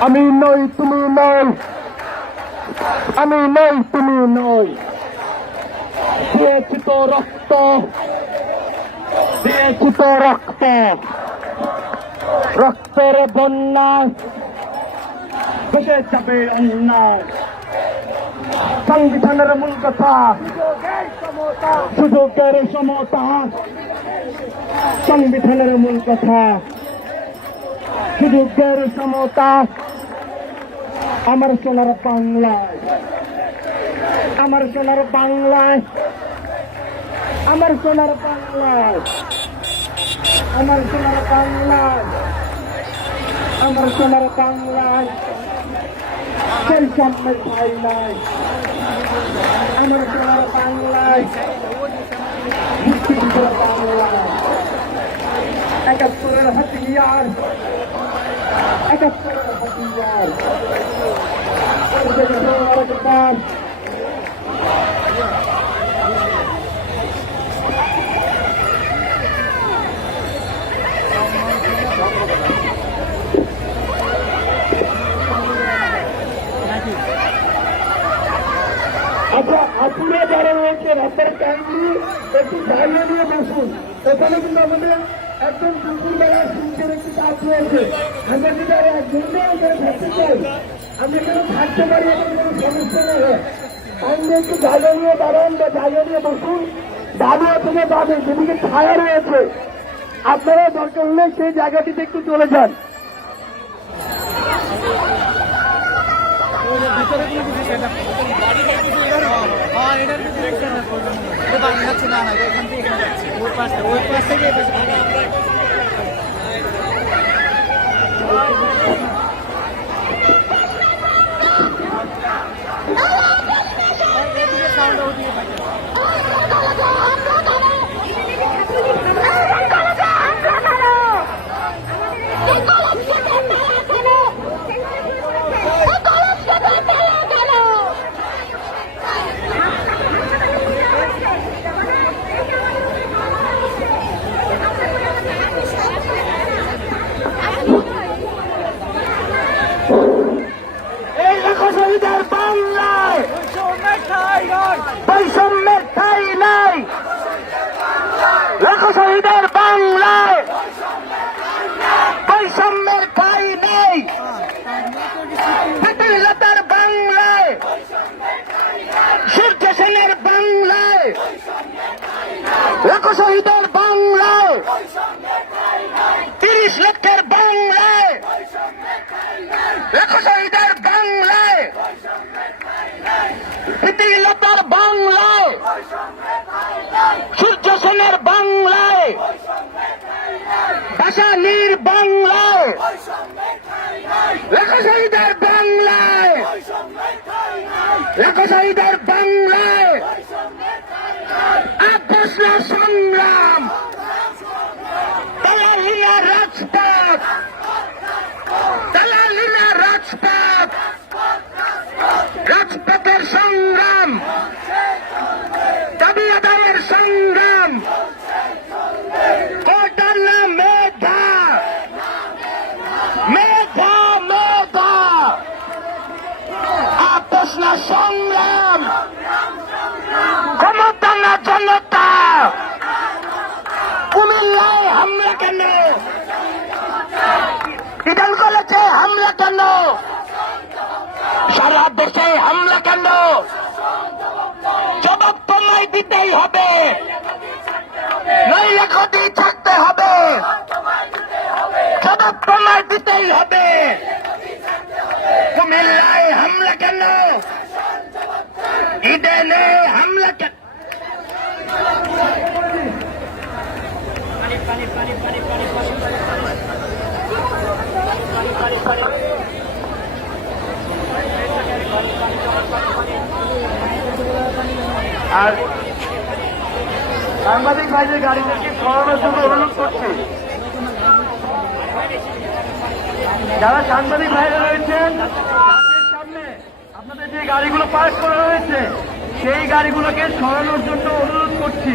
আমি নই, তুমি নই। আমি নই, তুমি নই। দিয়েছি রক্ত। রক্ত। রক্তের বন্যা অন্যায়। সংবিধানের মূল কথা, সুযোগের সমতা। সংবিধানের মূল কথা সুযোগের সমতা আমার সোনার বাংলায়। আমার সোনার বাংলায়। আমার সোনার বাংলায়। আমার সোনার বাংলায়। আমার সোনার বাংলায়। সেই সামনের ভাই নাই। আমার সোনার বাংলায় বাংলায়। একাত্তরের হাতিয়ার একাত্তরের হাতিয়ার একবার আচ্ছা আপনারা যারা রয়েছে রাস্তার কাইন্ডলি একটু দাঁড়িয়ে নিয়ে বসুন এখানে কিন্তু আমাদের একদম দুপুরবেলা সিংহের একটি কাজ রয়েছে আমরা যদি আর এক ঘণ্টা এখানে থাকতে চাই। আমি এখানে থাকতে পারি এখানে কোনো সমস্যা নেই আমরা একটু জায়গা নিয়ে দাঁড়ান, বা জায়গা নিয়ে বসুন। দাবি অথবা দাবি যেদিকে ছায়া রয়েছে, আপনারা দরকার হলে সেই জায়গাটিতে একটু চলে যান। হ্যাঁ না না না ওই পাশ থেকে ওই পাশ থেকে এই পাশে এদিকে সাউন্ড ওদিকে থাকে এই লাখো শহীদের বাংলায় বৈষম্যের ঠাই নাই লাখো বাংলায়। বৈষম্যের ঠাই নেই। লতার বাংলায়। সূর্য সেনের বাংলায়। শহীদের বাংলায় তিরিশ লক্ষের বাংলায় লাখো শহীদের বাংলায় লতার বাংলায় সূর্য সেনের বাংলায় ভাষানির বাংলায়। লেখা শহীদের বাংলায়। লেখা শহীদের বাংলায়। হামলা কেন কলেজে হামলা কেন সারা দেশে হামলা কেন জবাব তোমায় দিতেই হবে নইলে ক্ষতি থাকতে হবে জবাব তোমায় দিতেই হবে অনুরোধ যারা সাংবাদিক ভাইরা রয়েছেন সামনে আপনাদের যে গাড়িগুলো পার্ক করা রয়েছে সেই গাড়িগুলোকে সরানোর জন্য অনুরোধ করছি।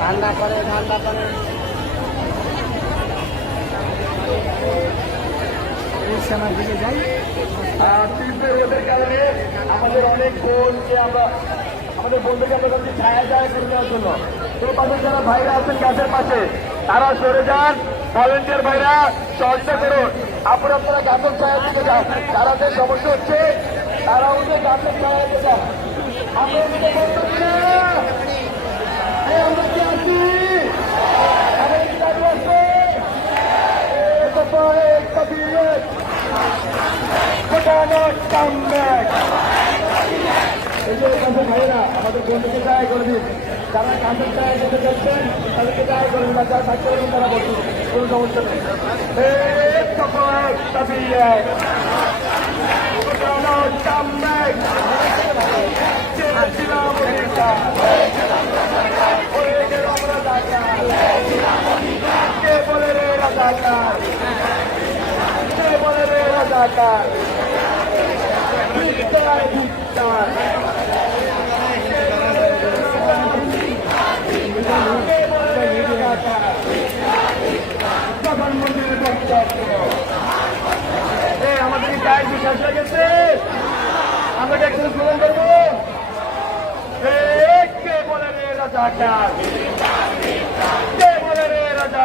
ঠান্ডা করে ঠান্ডা করে। শ্যামার দিকে যাই। আমাদের অনেক বোনকে আমরা আমাদের বন্ধুকে আমরা ছায়া ছায়া করে দেওয়ার জন্য। তো পাশে যারা ভাইরা আছেন গাছের পাশে, তারা সরে যান। ভলেন্টিয়ার ভাইরা, চর্চা করুন। আপনারা আপনারা গাছের ছায়া দিকে যান। তারা যে সমস্যা হচ্ছে তারা উঠে গাছের ছায়া দিকে যান। আমরা কি আছি আমরা কি দাঁড়িয়ে আছে এটা তো একটা বিয়ে Kodanos comeback! এই যে কাছে ভাইরা আমাদের বন্ধুকে দায় করে দিন যারা কাছের দায় যেতে যাচ্ছেন তাদেরকে দায় করে দিন আর যারা থাকতে পারবেন তারা বলুন কোনো সমস্যা নেই হয়ে কে বলে রে রাজাকার কে বলে রে রাজাকার ভিক্ষার ভিক্ষার কে বলে রে রাজাকার প্রধানমন্ত্রীর বক্তব্য এ আমাদের কি গায়ে হয়ে গেছে। আমরা কি একটু স্মরণ করব এ, কে বলে রে রাজাকার কে বলে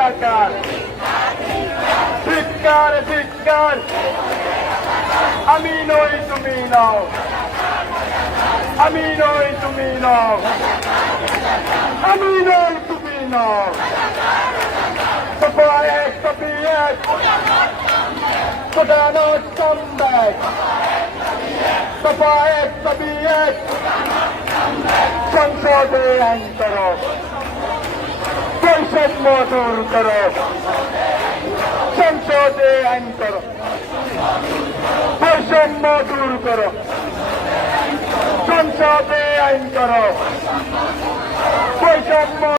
বলে রে রাজাকার ধিক্কার ধিক্কার। আমি নই তুমি নাও। আমি নই তুমি নাও। আমি নই তুমি নাও। I be it, put on a comeback. Before I সংসদে আইন দূর করো সংসদে আইন করো। বৈষম্য দূর করো। সংসদে আইন করো। বৈষম্য